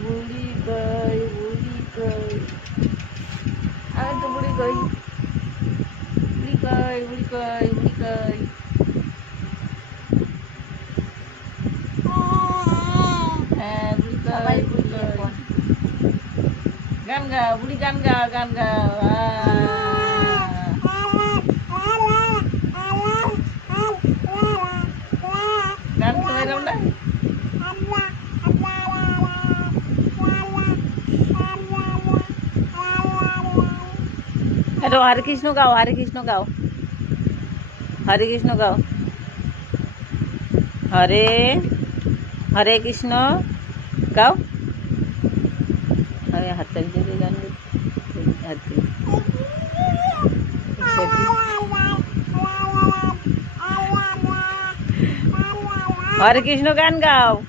বুড়ি কই বুড়ি কই আর তো বুড়ি কই বুড়ি কই বুড়ি কই বুড়ি কই হ্যাঁ বুড়ি কই বুড়ি কই গান গাও বুড়ি গান গাও গান গাও গান তো এরকম না हेलो हरे कृष्ण गाओ हरे कृष्ण गाओ हरे कृष्ण गाओ हरे हरे कृष्ण गाओ अरे हाथ तक दे गान हरे कृष्ण गान गाओ